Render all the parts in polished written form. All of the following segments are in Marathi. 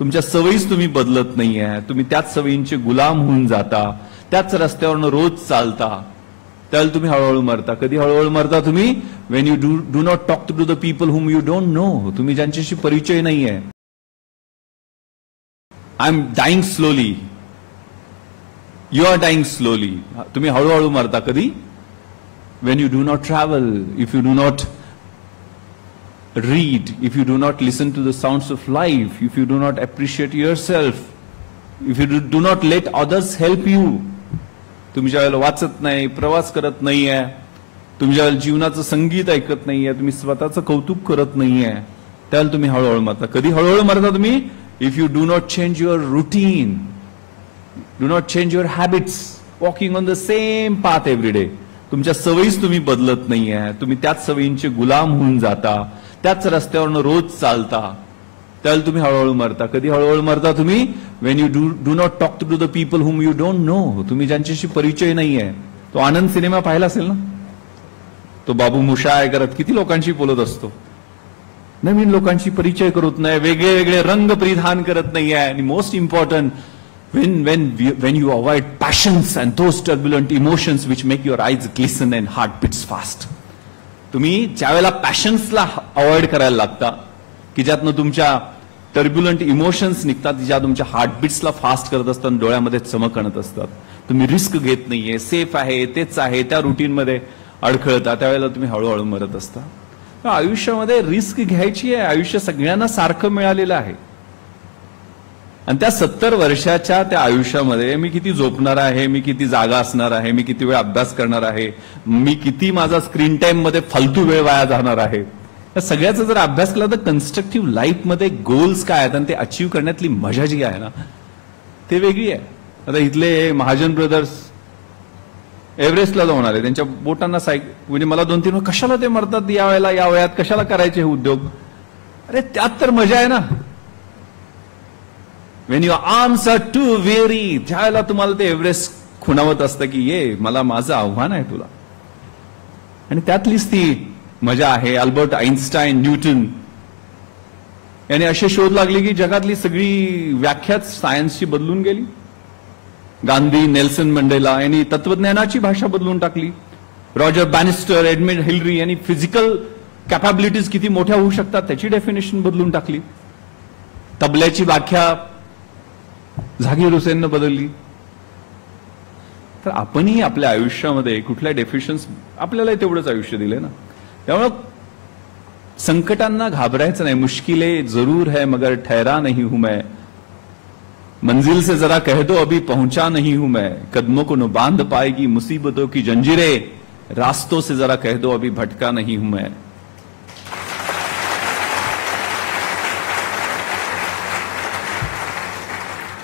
तुमच्या सवयीच तुम्ही बदलत नाहीये, तुम्ही त्याच सवयींचे गुलाम होऊन जाता, त्याच रस्त्यावरनं रोज चालता, त्याला तुम्ही हळूहळू मरता. कधी हळूहळू मरता तुम्ही? When you do not talk to the people whom you don't know. तुम्ही ज्यांच्याशी परिचय नाहीये. I am dying slowly, you are dying slowly. तुम्ही हळूहळू मरता. कधी? When you do not travel, if you do not read, if you do not listen to the sounds of life, if you do not appreciate yourself, if you do not let others help you. तुम्ही ज्यावेळेला वाचत नाही, प्रवास करत नाहीये, तुम्ही ज्यावेळेला जीवनाचं संगीत ऐकत नाहीये, तुम्ही स्वतःचं कौतुक करत नाहीये, त्यावेळेला तुम्ही हळूहळू मरता. कधी हळूहळू मरता तुम्ही? If you do not change your routine, do not change your habits, walking on the same path every day. तुमच्या सवयीच तुम्ही बदलत नाहीये, तुम्ही त्याच सवयींचे गुलाम होऊन जाता, त्याच रस्त्यावरनं रोज चालता, त्याला तुम्ही हळूहळू मरता. कधी हळूहळू मरता तुम्ही? When you do not talk to the people whom you don't know. तुम्ही ज्यांच्याशी परिचय नाहीये. तो आनंद सिनेमा पाहिला असेल ना, तो बाबू मुशाय करत किती लोकांशी बोलत असतो, नवीन लोकांशी परिचय करत नाही, वेगळे वेगळे रंग परिधान करत नाहीये. आणि most important, when you avoid passions and those turbulent emotions which make your eyes glisten and heart beats fast. तुम्ही ज्यावेळेला पॅशन्सला अवॉइड करायला लागता, की ज्यातनं तुमच्या टर्ब्युलंट इमोशन्स निघतात, ज्या तुमच्या हार्टबीट्सला फास्ट करत असतात, डोळ्यामध्ये चमक आणत असतात, तुम्ही रिस्क घेत नाहीये, सेफ आहे, तेच आहे, त्या रुटीनमध्ये अडखळता, त्यावेळेला तुम्ही हळूहळू मरत असता. आयुष्यामध्ये रिस्क घ्यायची आहे. आयुष्य सगळ्यांना सारखं मिळालेलं आहे. आणि त्या 70 वर्षाच्या त्या आयुष्यामध्ये मी किती झोपणार आहे, मी किती जागा असणार आहे, मी किती वेळ अभ्यास करणार आहे, मी किती माझा स्क्रीन टाइम मध्ये फालतू वेळ वाया जाणार आहे, या सगळ्याचा जर अभ्यास केला तर कन्स्ट्रक्टिव्ह लाईफमध्ये गोल्स काय आहेत आणि ते अचीव्ह करण्यातली मजा जी आहे ना, ते वेगळी आहे. आता इथले महाजन ब्रदर्स एव्हरेस्टला जाऊन आले, त्यांच्या बोटांना म्हणजे मला 2-3 वेळा कशाला ते मरतात या वेळेला, या वयात कशाला करायचे हे उद्योग. अरे त्यात तर मजा आहे ना. When your arms are too weary, त्यावेळेला तुम्हाला ते एव्हरेस्ट खुणावत असतं की ये मला माझं आव्हान आहे तुला. आणि त्यातलीच ती मजा आहे. अल्बर्ट आइन्स्टाईन, न्यूटन याने असे शोध लागले की जगातली सगळी व्याख्याच सायन्सची बदलून गेली. गांधी, नेल्सन मंडेला यांनी तत्वज्ञानाची भाषा बदलून टाकली. रॉजर बॅनिस्टर, एडमंड हिलरी यांनी फिजिकल कॅपॅबिलिटीज किती मोठ्या होऊ शकतात त्याची डेफिनेशन बदलून टाकली. तबल्याची व्याख्या झाकीर हुसेननं बदलली. तर आपणही आपल्या आयुष्यामध्ये कुठल्या डेफिशियन्स, आपल्याला तेवढंच आयुष्य दिले ना, त्यामुळं संकटांना घाबरायचं नाही. मुश्किलें जरूर है मगर ठहरा नहीं हूं मैं, मंजिल से जरा कह दो अभी पहुंचा नहीं हूं मैं, कदमों को न बांध पाएगी मुसीबतों की जंजीरें, रास्तों से जरा कह दो अभी भटका नहीं हूं मैं.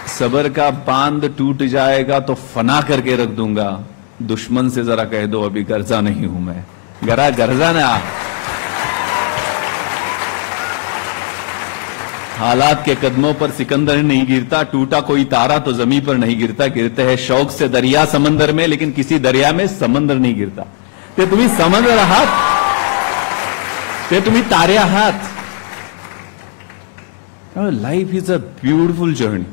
सबर का बांध टूट जाएगा तो फना करके रख दूंगा, दुश्मन से जरा कह दो अभी गर्जा नहीं हूं मैं. गर्जा ना. हालात के कदमों पर सिकंदर नहीं गिरता, टूटा कोई तारा तो जमीन पर नहीं गिरता, गिरते हैं शौक से दरिया समंदर में, लेकिन किसी दरिया में समंदर नहीं गिरता. ते तुम्ही समंदर आहात, ते तुम्ही तारे आहात. Life is a beautiful journey.